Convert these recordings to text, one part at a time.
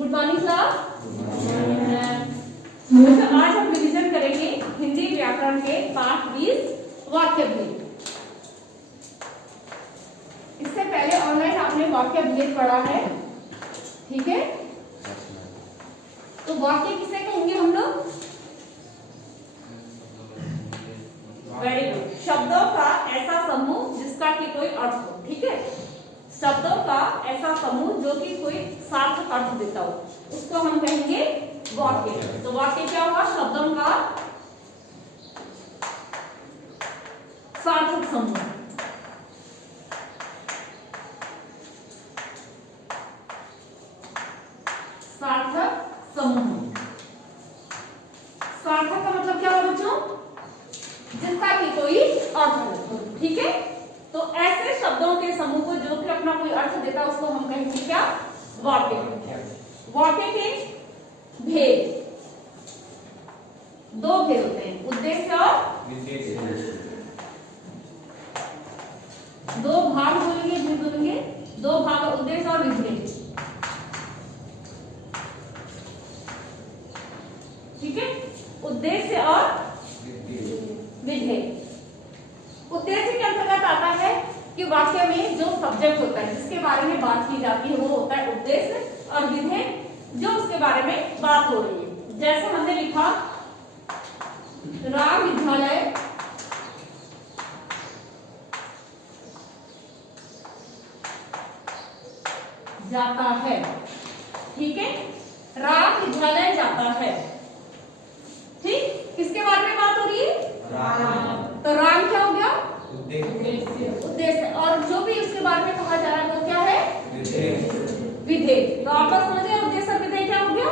Good morning class. तो आज हम रिवीजन करेंगे हिंदी व्याकरण के पाठ 20 वाक्य भेद। इससे पहले ऑनलाइन आपने वाक्य भेद पढ़ा है, ठीक है। तो वाक्य किसे कहेंगे हम लोग? Very good. शब्दों का ऐसा समूह जिसका कि कोई अर्थ हो, ठीक है। शब्दों का ऐसा समूह जो कि कोई सार्थक अर्थ देता हो, उसको हम कहेंगे वाक्य। तो वाक्य क्या होगा? शब्दों का सार्थक समूह। सार्थक समूह। सार्थक का मतलब क्या होगा बच्चों? जिसका कि कोई अर्थ हो, ठीक है। तो ऐसे शब्दों के समूह को जो कि अपना कोई अर्थ देता है उसको हम कहेंगे क्या? वाक्य। वाक्य के भेद, दो भेद होते हैं, उद्देश्य और विधेय। दो भाग बोलेंगे, भेद बोलेंगे, दो भाग, उद्देश्य और विधेय, ठीक है। उद्देश्य और विधेय। उद्देश्य के अंतर्गत आता है कि वाक्य में जो सब्जेक्ट होता है, जिसके बारे में बात की जाती है, वो होता है उद्देश्य, और विधेय जो उसके बारे में बात हो रही है। जैसे हमने लिखा राम विद्यालय जाता है, ठीक है। राम विद्यालय जाता है, ठीक। किसके बारे में बात हो रही है? राम। तो राम क्या हो गया? उद्देश्य। और जो भी उसके बारे में कहा जा रहा है वो क्या है? विधेय। तो आप बात समझ गए, उद्देश्य और विधेय क्या हो गया?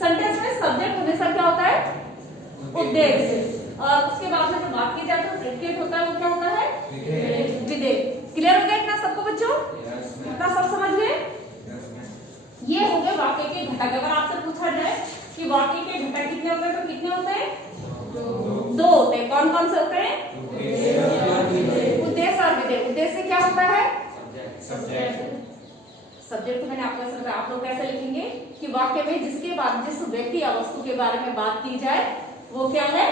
सेंटेंस में सब्जेक्ट हमेशा क्या होता है? उद्देश्य। और उसके बाद में जो बात की जाती है प्रेडिकेट होता है, वो क्या होता है? विधेय। क्लियर हो गया इतना सबको बच्चों? इतना सब समझ गए? ये हो गए वाक्य के घटक। अगर आपसे पूछा जाए कि वाक्य के घटक कितने होते हैं, तो कितने होते हैं? दो होते हैं। कौन कौन से होते हैं? उद्देश्य और विधेय। उद्देश्य क्या होता है? सब्जेक्ट को मैंने आपको समझाया। आप लोग कैसे लिखेंगे कि वाक्य में जिसके बाद जिस व्यक्ति या वस्तु के बारे में बात की जाए वो क्या है?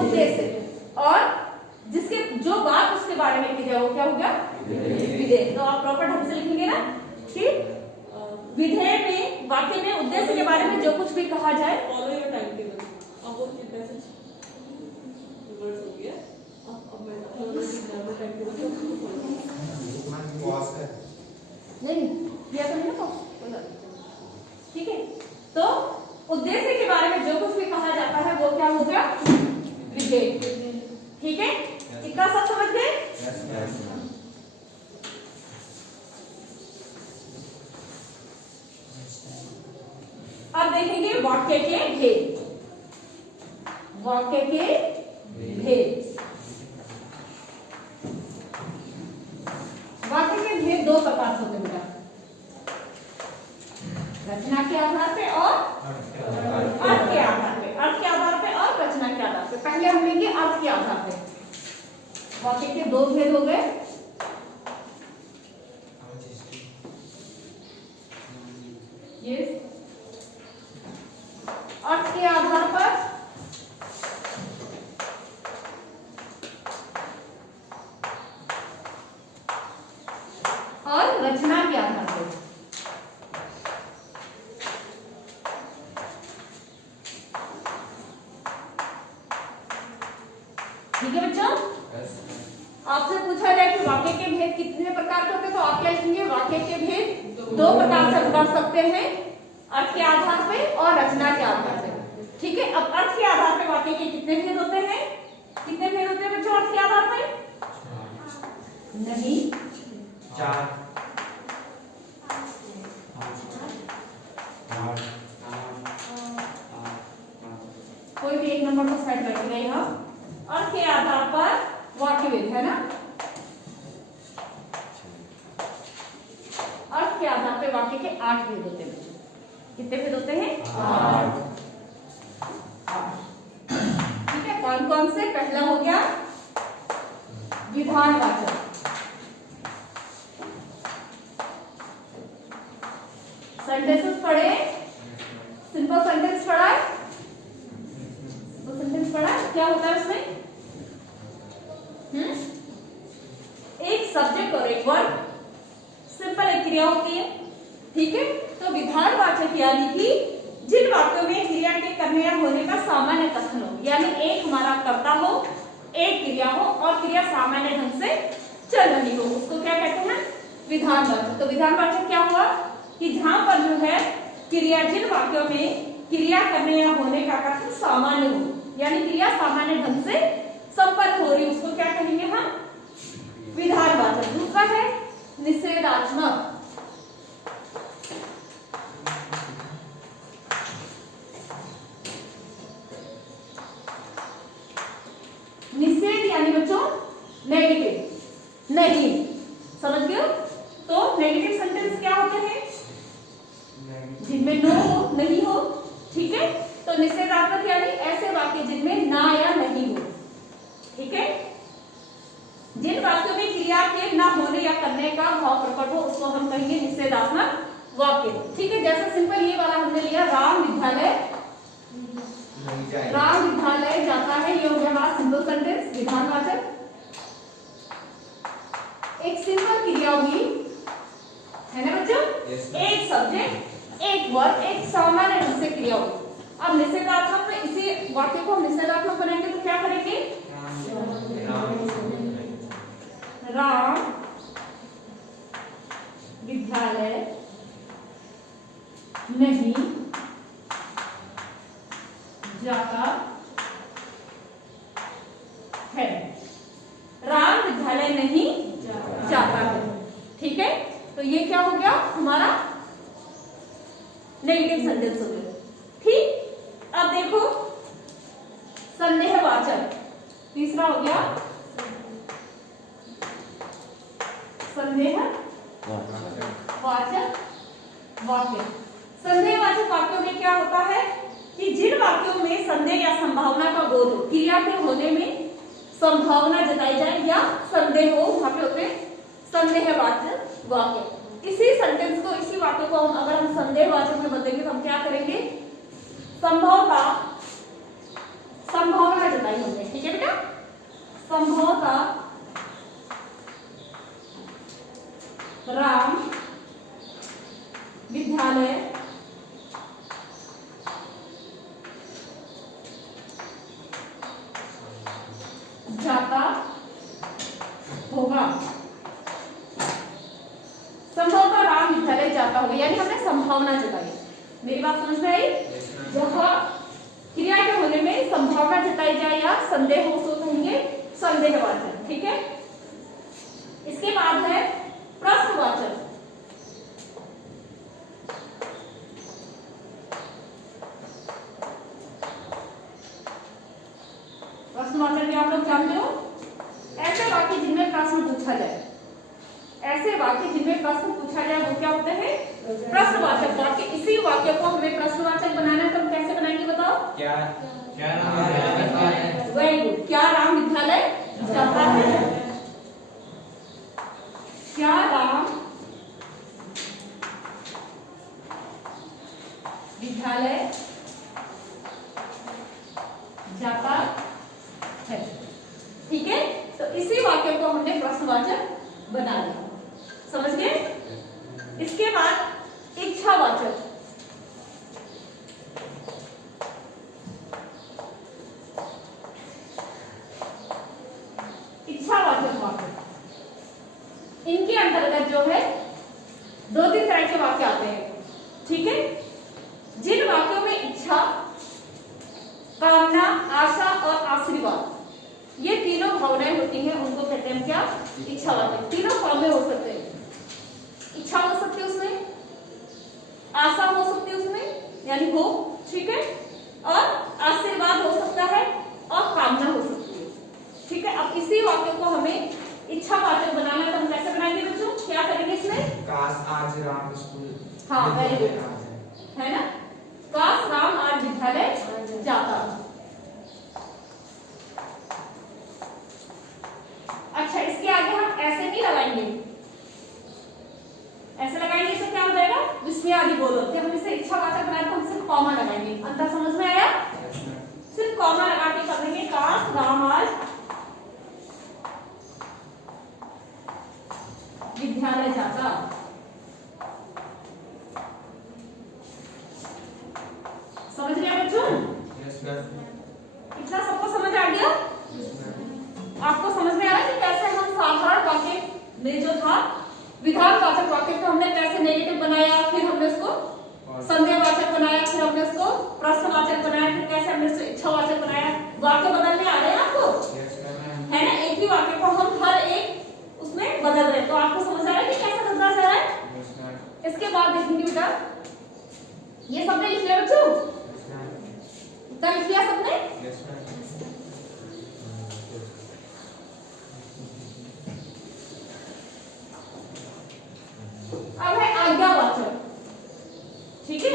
उद्देश्य। और जिसके जो बात उसके बारे में की जाए वो क्या हो गया? विधेय। तो आप प्रॉपर ढंग से लिखेंगे ना कि विधेय में, वाक्य में उद्देश्य के बारे में जो कुछ भी कहा जाए, फॉलो योर टाइम टेबल। आपको मैसेज रिवर्स हो गया। अब मैं टाइम टेबल नहीं किया तो नहीं ना, ठीक है। तो उद्देश्य के बारे में जो कुछ भी कहा जाता है वो क्या होगा? विधेय, ठीक है। इतना सब समझ गए? अब देखेंगे वाक्य के भेद। वाक्य के भेद। वाक्य के भेद दो प्रकार से होते हैं, रचना के आधार पे और अर्थ के आधार पे। अर्थ के आधार पे और रचना के आधार पे। पहले हम लेंगे अर्थ के आधार पे। वाक्य के दो भेद हो गए, ये अर्थ के आधार पर और रचना के आधार पर। ठीक है बच्चों? आपसे पूछा जाए कि वाक्य के भेद कितने प्रकार के होते हैं, तो आप क्या लिखेंगे? वाक्य के भेद दो प्रकार से हम कर सकते हैं, अर्थ के आधार पे और रचना के आधार पे, ठीक है। अब अर्थ के आधार पे वाक्य के कितने भेद होते हैं? कितने भेद होते हैं बच्चों अर्थ के आधार पे? नहीं, 4। कोई भी एक नंबर को साइड रखेंगे। यहाँ अर्थ के आधार पर वाक्य भेद है ना। अर्थ के आधार पे वाक्य के 8 भेद होते हैं। कितने भेद होते हैं? 8। ठीक है। कौन कौन से? पहला हो गया विधानवाचक, सेंटेंसेस पढ़े, सिंपल सेंटेंस पढ़ा है, तो सेंटेंस पढ़ा है, क्या होता है उसमें? एक सब्जेक्ट और एक वर्ब, सिंपल एक क्रिया होती है, ठीक है। तो विधानवाचक यानी कि जिन वाक्यों में क्रिया के करने या होने का सामान्य कथन हो, यानी एक हमारा कर्ता हो, एक क्रिया हो और क्रिया सामान्य ढंग से चल रही हो, उसको क्या कहते हैं? विधानवाचक। तो विधानवाचक क्या हुआ कि जहां पर जो है क्रिया, जिन वाक्यों में क्रिया करने या होने का कथन सामान्य हो, यानी क्रिया सामान्य ढंग से संपन्न हो रही, उसको क्या कहेंगे हम? विधानवाचक। दूसरा है निषेधात्मक। निषेध यानी बच्चों नेगेटिव, नहीं, समझ गए? तो नेगेटिव सेंटेंस क्या होते हैं? जिनमें नो हो, नहीं हो, ठीक है। तो निषेधात्मक यानी ऐसे वाक्य जिनमें ना या नहीं हो, ठीक है। जिन वाक्यों में क्रिया के ना होने या करने का भाव प्रकट हो, उसको हम कहेंगे निषेधात्मक वाक्य, ठीक है। जैसे सिंपल ये वाला हमने लिया, राम विद्यालय जाता है, ये हो गया हमारा सिंपल सेंटेंस, विधानवाचक। एक सिंपल क्रिया हुई है ना बच्चों, एक सब्जेक्ट, एक वर्ब, एक सामान्य ढंग से क्रिया हुई। अब निषेधात्मक में इसी वाक्य को हम निषेधात्मक बनाएंगे तो क्या करेंगे? राम विद्यालय नहीं जाता है, राम विद्यालय नहीं जाता है, ठीक है। तो ये क्या हो गया हमारा? नेगेटिव सेंटेंस हो गया, ठीक। अब देखो संदेहवाचक, तीसरा हो गया संदेहवाचक वाक्य। संदेहवाचक वाक्यों में क्या होता है कि जिन वाक्यों में संदेह या संभावना का बोध हो, क्रिया के होने में संभावना जताई जाए या संदेह हो, वहां पे होते हैं संदेहवाचक वाक्य। इसी सेंटेंस को, इसी वाक्य को हम अगर हम संदेहवाचक में बदलेंगे तो हम क्या करेंगे? संभावना जताई होंगे, ठीक है बेटा। संभवता राम विद्यालय जाता होगा, संभवतः राम विद्यालय जाता होगा, यानी हमने संभावना जताई। मेरी बात समझ में आई? जहां क्रिया के होने में संभावना जताई जाए या संदेह हो, उसको कहेंगे संदेहवाचक, ठीक है। इसके बाद है प्रश्नवाचक। प्रश्नवाचक भी आप लोग जानते हो, ऐसे वाक्य जिनमें प्रश्न पूछा जाए, ऐसे वाक्य जिनमें प्रश्न पूछा जाए वो क्या होते हैं? प्रश्नवाचक वाक्य। इसी वाक्य को हमें प्रश्नवाचक बनाना है तो हम कैसे बनाएंगे बताओ? क्या वेरी गुड, क्या राम विद्यालय जाता है? क्या राम विद्यालय जाता है, ठीक है। तो इसी वाक्य को हमने प्रश्नवाचक बना लिया, समझ गए? इसके बाद इच्छावाचक। इच्छावाचक वाक्य, इनके अंतर्गत जो है 2-3 तरह के वाक्य आते हैं, ठीक है। जिन वाक्यों में इच्छा, कामना, आशा और आशीर्वाद, ये तीनों भावनाएं होती हैं, उनको कहते हैं क्या? इच्छावाचक। तीनों फॉर्म में हो सकते हैं, इच्छा हो सकती है उसमें, आशा हो सकती है उसमें यानी हो, ठीक है, और आशीर्वाद हो सकता है और कामना हो सकती है, ठीक है। अब इसी वाक्य को हमें इच्छावाचक बनाना, तो हम कैसे बनाएंगे बच्चों? क्या करेंगे इसमें? काश आज राम स्कूल, हाँ वेरी गुड, है ना, काश राम आज विद्यालय जाता। अच्छा, इसके आगे हम ऐसे नहीं लगाएंगे, ऐसे लगाएंगे तो क्या हो जाएगा? विस्मयादि बोधक, जब हम इसे इच्छावाचक बनाए तो हम सिर्फ कॉमा लगाएंगे। अंतर समझ में आया? सिर्फ कॉमा लगा के कर देंगे, काश राम आज विद्यालय जाता। समझ गया बच्चों? इतना सबको समझ आ गया? आपको समझ में आ रहा है कि कैसे हम साधारण वाक्य में जो था विधानवाचक वाक्य को हमने कैसे नेगेटिव बनाया, फिर हमने उसको संदेहवाचक बनाया, फिर हमने उसको प्रश्नवाचक बनाया, फिर कैसे हमने उसको इच्छावाचक बनाया। वाक्य बदलने आ रहे हैं आपको? है ना? एक ही वाक्य को हम हर एक उसमें बदल रहे हैं। तो आपको समझ आ रहा है कि कैसे बदला जा रहा है? इसके बाद देखेंगे बेटा, ये सबने लिख लिया बच्चों? इतना लिख लिया सबने? अब है आज्ञावाचक, ठीक है?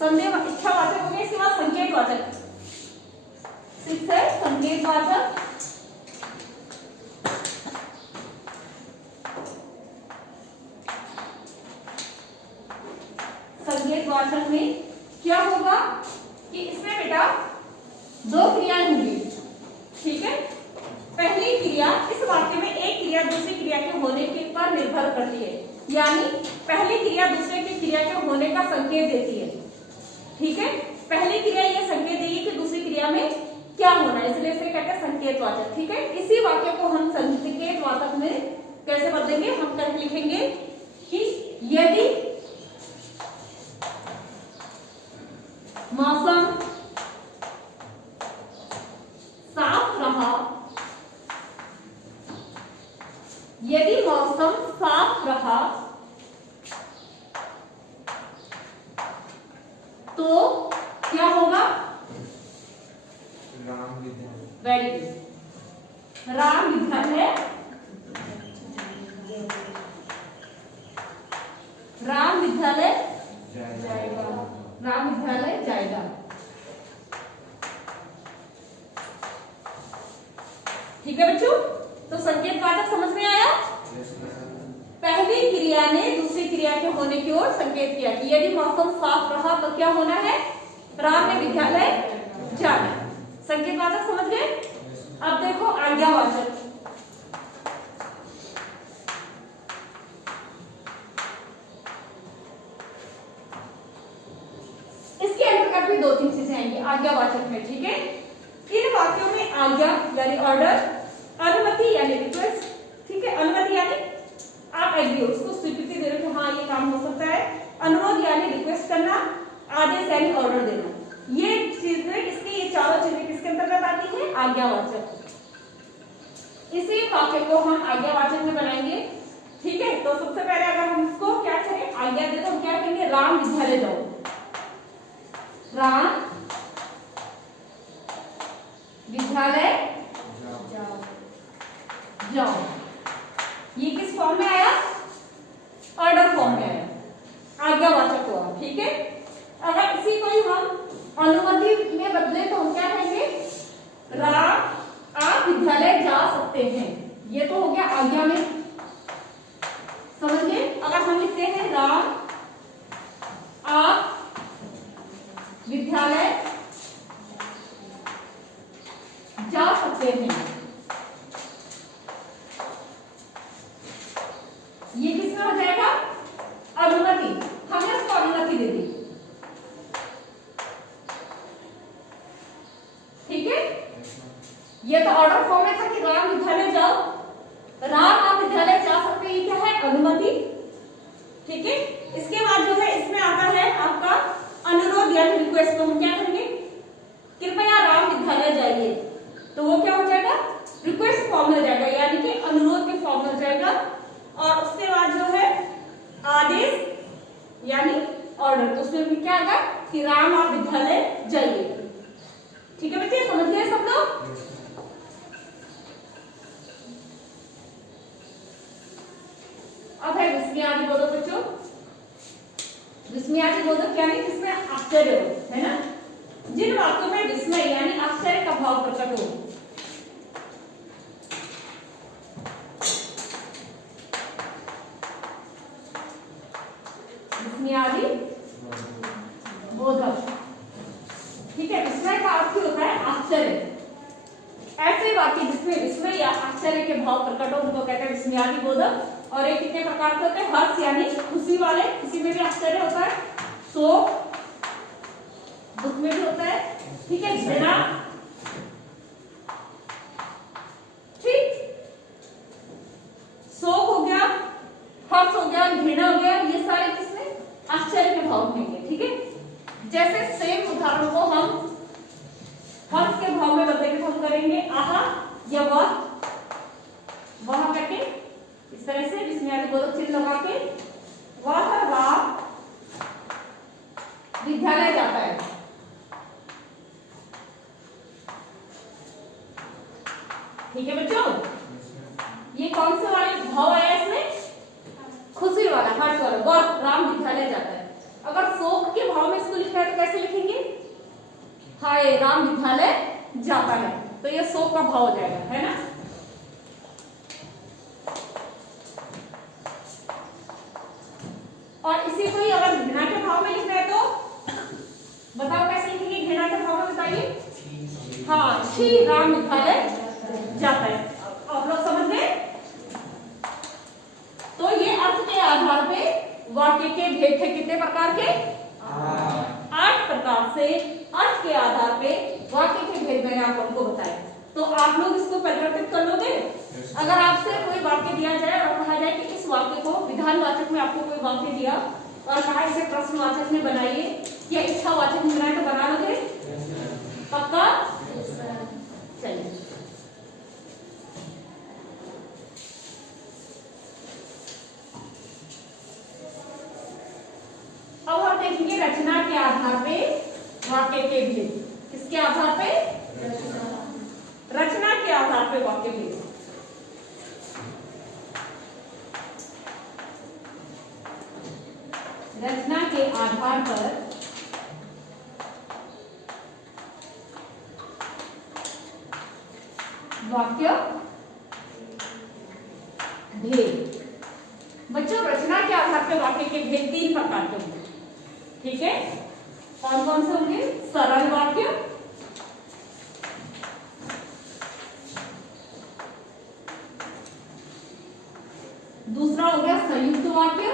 संदेह इच्छावाचक हो गया, इसके बाद संकेतवाचक। 6 है संकेतवाचक। संकेतवाचक में क्या होगा कि इसमें बेटा 2 क्रियाएं होंगी, ठीक है? पहली क्रिया, इस वाक्य में एक क्रिया दूसरी क्रिया के होने के पर निर्भर करती है, यानी पहली क्रिया दूसरे की क्रिया के होने का संकेत देती है, ठीक है? पहली क्रिया ये संकेत देगी कि दूसरी क्रिया में क्या होना है, इसलिए इसे कहते हैं संकेतवाचक, ठीक है? इसी वाक्य को हम संकेतवाचक में कैसे बदलेंगे? हम कर लिखेंगे कि यदि मौसम साफ रहा, यदि मौसम साफ रहा तो क्या होगा? राम विद्यालय। वेरी गुड, राम विद्यालय, राम विद्यालय जाएगा, राम विद्यालय जाएगा, ठीक है बच्चों? तो संकेतवाचक समझ में आया? पहली क्रिया ने दूसरी क्रिया के होने की ओर संकेत किया कि यदि मौसम साफ रहा तो क्या होना है? राम ने विद्यालय जाना। संकेतवाचक समझ गए? अब देखो आज्ञावाचक। इसके अंतर्गत भी 2-3 चीजें आएंगी आज्ञावाचक में, ठीक है? इन वाक्यों में आज्ञा यानी ऑर्डर, अनुमति यानी रिक्वेस्ट, ठीक है? अनुमति यानी आप एग्री हो, उसको स्वीकृति दे रहे हो कि हाँ ये काम हो सकता है। अनुरोध यानी रिक्वेस्ट करना, आदेश यानी ऑर्डर देना। ये चीजें इसके, ये चारों चीजें किसके अंतर्गत आती है? आज्ञावाचक। इसी वाक्य को हम आज्ञावाचक में बनाएंगे, ठीक है? तो सबसे पहले अगर हम इसको क्या करें, आज्ञा दे तो हम क्या कहेंगे? राम विद्यालय जाओ, राम विद्यालय जाओ। ये किस फॉर्म में आया? ऑर्डर फॉर्म में आया, आज्ञावाचक हुआ, ठीक है? अगर इसी को ही हम अनुमति में बदले तो हम क्या कहेंगे? राम आप विद्यालय जा सकते हैं। ये तो हो गया आज्ञा में, समझ गए? अगर हम लिखते हैं राम आप विद्यालय जा सकते हैं, ये किसमें हो जाएगा? अनुमति। हमने उसको अनुमति दे दी, ठीक है? ये तो ऑर्डर फॉर्म में था कि राम विद्यालय जाओ, राम आप विद्यालय जा सकते हैं, ये क्या है? अनुमति, ठीक है? इसके बाद जो है इसमें आता है आपका अनुरोध यानी रिक्वेस्ट। तो हम क्या करेंगे? कृपया राम विद्यालय जाइए, तो वो क्या हो जाएगा? रिक्वेस्ट फॉर्म में हो जाएगा, यानी कि अनुरोध के फॉर्म में हो जाएगा। और उसके बाद जो है आदेश यानी ऑर्डर, तो उसमें भी क्या आएगा कि राम आप विद्यालय जाइए, ठीक है बच्चे? समझ गए सब लोग? अब है विस्मयादि बोधक बच्चों। विस्मयादि बोधक यानी जिसमें आश्चर्य हो, है ना? जिन वाक्यों में विस्मय यानी आश्चर्य का भाव प्रकट हो, विस्मयादि बोधक। ठीक है, विस्मय का अर्थ होता है आश्चर्य। ऐसे वाक्य जिसमें विस्मय या आश्चर्य के भाव प्रकट हो उनको कहते हैं विस्मयादि बोधक। और ये कितने प्रकार के होते हैं? हर्ष यानी खुशी वाले, किसी में भी आश्चर्य होता है, शोक दुख में भी होता है, ठीक है, घृणा, ठीक, शोक हो गया, हर्ष हो गया, घृणा हो गया, ये सारे किसमें? आश्चर्य के भाव होंगे। ठीक है, जैसे सेम उदाहरण को हम हर्ष के भाव में बदलेंगे तो हम करेंगे आहा या वह करके इस तरह से विस्मयादि बोधक चिन्ह लगा के वह राम विद्यालय जाता है। ठीक है बच्चों, ये कौन से वाले भाव आया इसमें? खुशी वाला, हर्ष वाला, वह राम विद्यालय जाता है। अगर शोक के भाव में इसको लिखा है तो कैसे लिखेंगे? हाय राम विद्यालय जाता है, तो ये शोक का भाव हो जाएगा, है ना। और इसी को ही अगर घृणा के भाव में लिखना है तो बताओ कैसे लिखेंगे? घृणा के भाव में बताइए। हाँ, छी राम विद्यालय जाता है। आप लोग समझ गए? तो ये अर्थ के आधार पे वाक्य के भेद थे कितने प्रकार के? 8 प्रकार से अर्थ के आधार पे वाक्य के भेद मैंने आप लोगों को बताया। तो आप लोग इसको परिवर्तित कर लोगे। अगर आपसे कोई वाक्य दिया जाए और कहा जाए कि इस वाक्य को विधानवाचक में आपको कोई वाक्य दिया और कहा इसे प्रश्नवाचक में बनाइए या इच्छावाचक में बनाए, तो बना लोगे? पक्का? चलिए, अब हम देखेंगे रचना के आधार पे वाक्य के भेद। किसके आधार पे? रचना के आधार पे वाक्य भेद। रचना के आधार पर वाक्य भेद। बच्चों, रचना के आधार पे वाक्य के भेद 3 प्रकार के होंगे। ठीक है, कौन कौन से होंगे? सरल वाक्य, दूसरा हो गया संयुक्त वाक्य,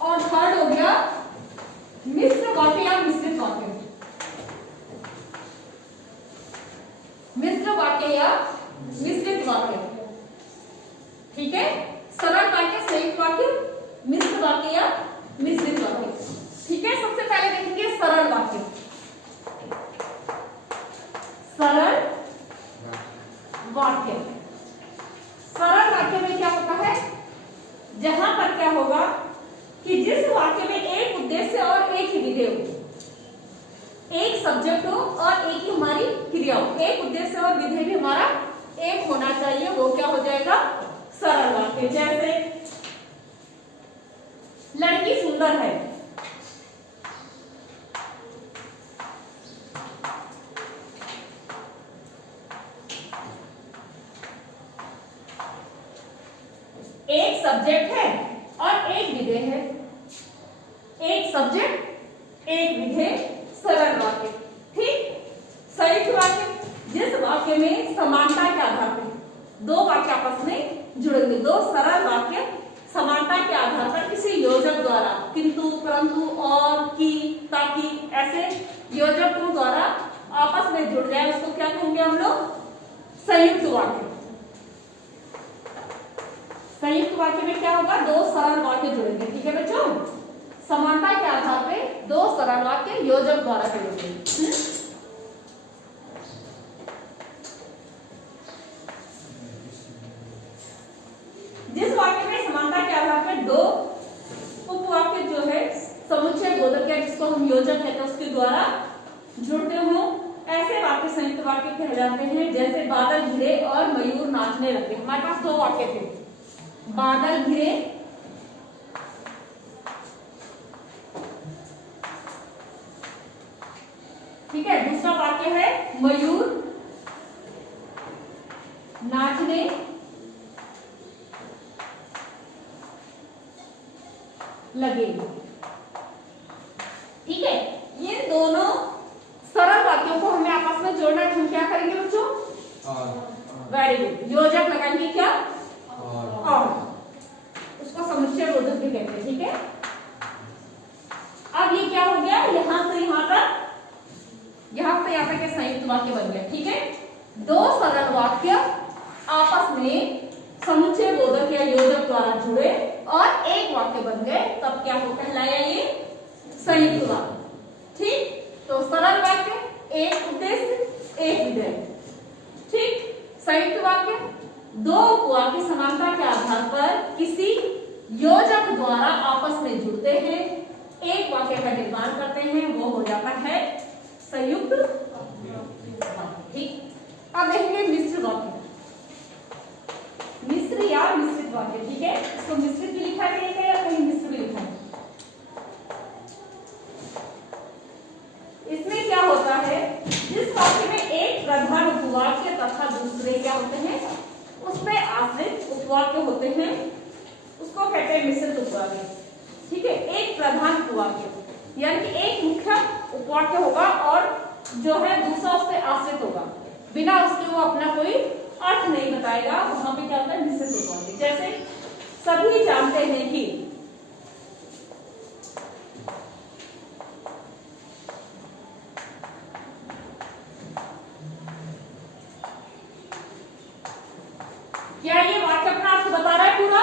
और थर्ड हो गया मिश्र वाक्य या मिश्रित वाक्य। मिश्र वाक्य या मिश्रित वाक्य। ठीक है, सरल वाक्य, संयुक्त वाक्य, मिश्र वाक्य या मिश्रित वाक्य। ठीक है, सबसे पहले देखेंगे सरल वाक्य। सरल वाक्य, सरल वाक्य में क्या होता है? जहां पर क्या होगा कि जिस वाक्य में एक उद्देश्य और एक ही विधेय हो, एक सब्जेक्ट हो और एक ही हमारी क्रिया हो, एक उद्देश्य और विधेय भी हमारा एक होना चाहिए, वो क्या हो जाएगा? सरल वाक्य। जैसे लड़की सुंदर है, एक सब्जेक्ट है और एक विधेय है, एक सब्जेक्ट एक विधेय, सरल वाक्य। ठीक, संयुक्त वाक्य, जिस वाक्य में समानता के आधार पर दो वाक्य आपस में जुड़ेंगे। दो सरल वाक्य समानता के आधार पर किसी योजक द्वारा, किंतु, परंतु, और, की, ताकि, ऐसे योजकों द्वारा आपस में जुड़ जाए, उसको क्या कहेंगे हम लोग? संयुक्त वाक्य। संयुक्त वाक्य में क्या होगा? दो सरल वाक्य जुड़ेंगे। ठीक है बच्चों, समानता के आधार पे दो सरल वाक्य योजक द्वारा जुड़ेंगे। जिस वाक्य में समानता के आधार पर दो उपवाक्य जो है समुच्चय बोधक है, जिसको हम योजक कहते हैं, उसके द्वारा जुड़ते हो, ऐसे वाक्य संयुक्त वाक्य कहलाते हैं। जैसे बादल घिरे और मयूर नाचने लगे। हमारे पास दो वाक्य थे, बादल घिरे ठीक है। दूसरा वाक्य है मयूर नाचने लगे। ठीक है, ये दोनों सरल वाक्यों को हमें आपस में जोड़ना है। हम क्या करेंगे बच्चों? Very good. योजक लगाएंगे क्या? और उसको समुच्चय बोधक भी कहते हैं। ठीक है, अब ये क्या हो गया? यहां से यहां तक, यहां से यहां तक के संयुक्त वाक्य बन गया। ठीक है, दो सरल वाक्य आपस में समुच्चय बोधक या योजक द्वारा जुड़े और एक वाक्य बन गए, तब क्या हो कहलाया? ये संयुक्त वाक्य। ठीक, तो सरल वाक्य, एक उद्देश्य एक विधेय। ठीक, संयुक्त वाक्य दो उपवाक्य समानता के आधार पर किसी योजक द्वारा आपस में जुड़ते हैं, एक वाक्य का निर्माण करते हैं, वो हो जाता है संयुक्त वाक्य। ठीक, अब देखेंगे मिश्र वाक्य, मिश्र या मिश्रित वाक्य। ठीक है, इसको मिश्रित भी लिखा गया है या कहीं मिश्र भी लिखा है। इसमें क्या होता है? जिस वाक्य में एक प्रधान उपवाक्य तथा दूसरे क्या होते हैं, उस पे आश्रित उपवाक्य होते हैं, उसको कहते हैं मिश्रित उपवाक्य। ठीक है, एक प्रधान उपवाक्य यानी कि एक मुख्य उपवाक्य होगा और जो है दूसरा उस पे आश्रित होगा, बिना उसके वो अपना कोई अर्थ नहीं बताएगा, वहां पे क्या होता है? मिश्रित उपवाक्य। जैसे सभी जानते हैं कि, क्या ये वाक्य अपना अर्थ बता रहा है पूरा?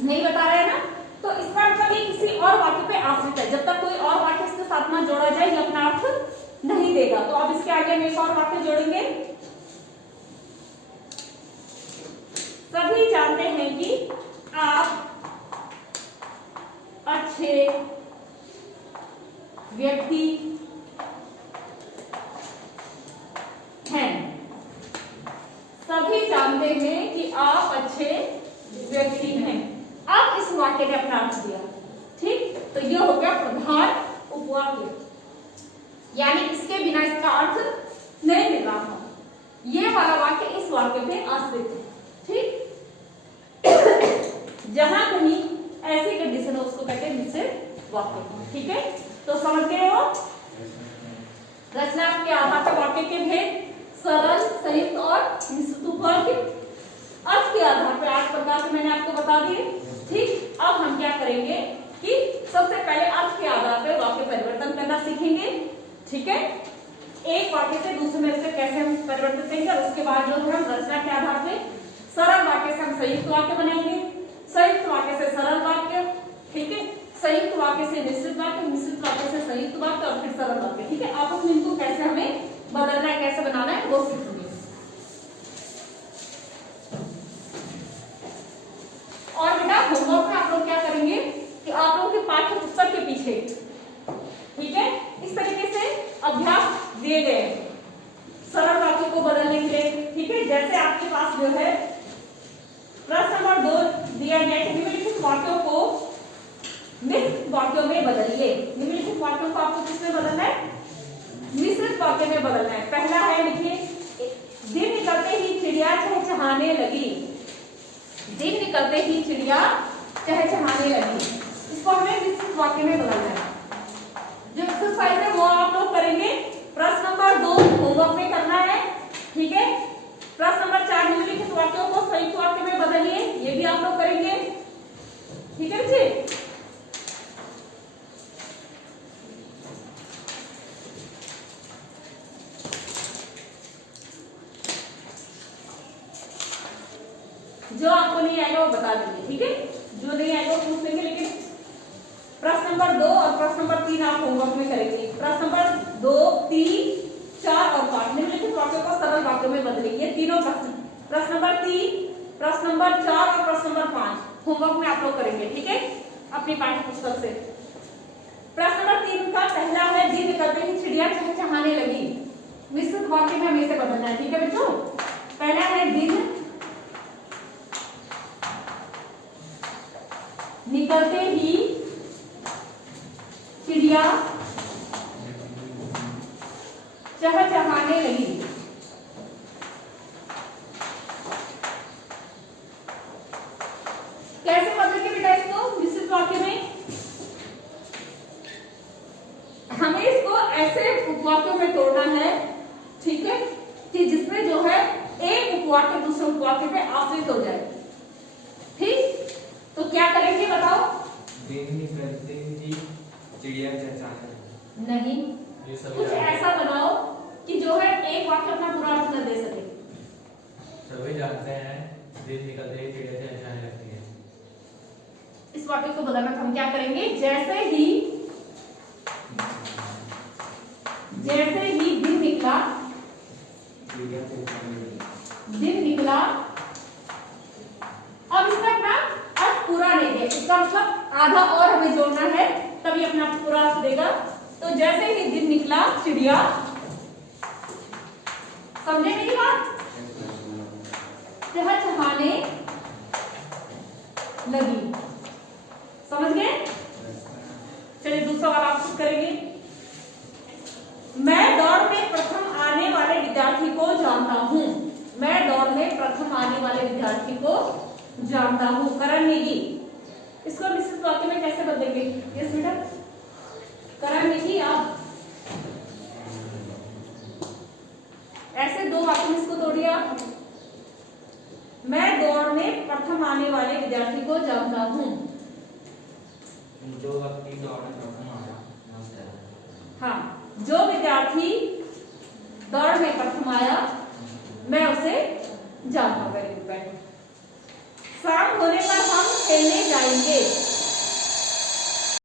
नहीं बता रहा है ना, तो इसका मतलब ये किसी और वाक्य पे आश्रित है। जब तक कोई और वाक्य इसके साथ में जोड़ा जाए ये अपना अर्थ नहीं देगा। तो अब इसके आगे हम एक और वाक्य जोड़ेंगे, सभी जानते हैं कि आप अच्छे व्यक्ति हैं। सभी जानते हैं कि आप अच्छे व्यक्ति हैं। अब इस वाक्य ने अपना अर्थ दिया। ठीक, तो ये हो गया प्रधान उपवाक्य, यानी इसके बिना इसका अर्थ नहीं मिल रहा था। ये वाला वाक्य इस वाक्य पे आश्रित है। ठीक, जहां कहीं ऐसी कंडीशन हो उसको कहते हैं मिश्रित वाक्य। ठीक है, तो समझ गए हो? रचना के आधार पर वाक्य के भेद, सरल, संयुक्त और मिश्रित उपवाक्य। अर्थ के आधार पर 8 प्रकार के मैंने आपको बता दिए। ठीक, अब हम क्या करेंगे कि सबसे पहले अर्थ के आधार पर वाक्य परिवर्तन करना सीखेंगे। ठीक है, एक वाक्य से दूसरे में इससे कैसे हम परिवर्तित करेंगे, और उसके बाद जो है हम रचना के आधार पर सरल वाक्य से हम संयुक्त वाक्य बनाएंगे, संयुक्त वाक्य से सरल वाक्य। ठीक है, संयुक्त वाक्य से मिश्रित वाक्य, मिश्रित वाक्य से संयुक्त वाक्य और फिर सरल वाक्य। ठीक है, आपस में इनको कैसे हमें बदलना है, कैसे बनाना है, वो सीखेंगे। और बेटा होमवर्क में आप लोग क्या करेंगे कि आप लोगों के पाठ्य पुस्तक के पीछे, ठीक है, इस तरीके से अभ्यास दिए गए सरल वाक्यों को बदलने के लिए। ठीक है, जैसे आपके पास जो है प्रश्न नंबर 2 दिया गया है, निम्नलिखित वाक्यों को मिश्रित वाक्यों में बदलिए। निम्नलिखित वाक्यों को आपको किसमें बदलना है? मिश्रित वाक्य में बदलना है। पहला है, लिखिए, दिन निकलते ही चिड़िया चहचहाने लगी। दिन निकलते ही चिड़िया चहचहाने लगी, इसको हमें मिश्रित वाक्य में बदलना है। जो एक्सरसाइज है वो आप लोग करेंगे। प्रश्न नंबर 2 होमवर्क में करना है। ठीक है, प्रश्न नंबर 4 निम्नलिखित वाक्यों को संयुक्त वाक्य में बदलिए, ये भी आप लोग करेंगे। ठीक है जी, जो आपको नहीं आएगा वो बता देंगे। ठीक है, जो नहीं आएगा वो पूछ लेंगे, लेकिन प्रश्न नंबर 2 और प्रश्न नंबर 3 आप होमवर्क में करेंगे। प्रश्न नंबर 2, 3, 4 और 5 निम्नलिखित वाक्यों को सरल वाक्यों में बदलेंगे। तीनों प्रश्न, प्रश्न नंबर 3, प्रश्न नंबर 4 और प्रश्न नंबर 5 होमवर्क में आप लोग करेंगे। ठीक है, अपनी पाठ्य पुस्तक से। प्रश्न नंबर 3 का पहला है, दिन निकलते ही चिड़िया चहचहाने लगी। मिश्रित वाक्य में हमें इसे बदलना है। ठीक है बच्चों, पहला है, दिन निकलते ही चिड़िया आने लगी। कैसे बदलेंगे बेटा इसको मिश्रित वाक्य में? हमें इसको ऐसे उपवाक्यों में तोड़ना है, ठीक है, कि जिसमें जो है एक उपवाक्य दूसरे उपवाक्य पे आश्रित हो जाए। ठीक, तो क्या करेंगे बताओ? दिन निकलते ही चिड़िया चहचहाए। नहीं, कुछ ऐसा बनाओ कि जो है एक वाक्य अपना पूरा अर्थ न दे सके। सभी जानते हैं दिन निकलते ही चिड़िया चहचहाने लगती है। इस वाक्य को बदलना हम क्या करेंगे? जैसे ही दिन निकला, दिन निकला, अब इसका अपना अर्थ पूरा नहीं है, इसका मतलब आधा और हमें जोड़ना है तभी अपना पूरा अर्थ देगा। तो जैसे ही दिन निकला चिड़िया, समझे मेरी बात? चहचहाने लगी। समझ गए? चलिए दूसरा वाला आप खुद करेंगे। मैं दौड़ में प्रथम आने वाले विद्यार्थी को जानता हूँ। मैं दौड़ में प्रथम आने वाले विद्यार्थी को जानता हूँ। करण नेगी, इसको मिश्रित वाक्य में कैसे बदलेंगे? यस बेटा, करण नेगी आप ऐसे दो वाक्य में इसको तोड़िए आप। मैं दौड़ में प्रथम आने वाले विद्यार्थी को जानता हूँ। जो व्यक्ति दौड़ में प्रथम आया, हाँ, जो विद्यार्थी दौड़ में प्रथम आया मैं उसे जानता हूँ। Very good. शाम होने पर हम खेलने जाएंगे।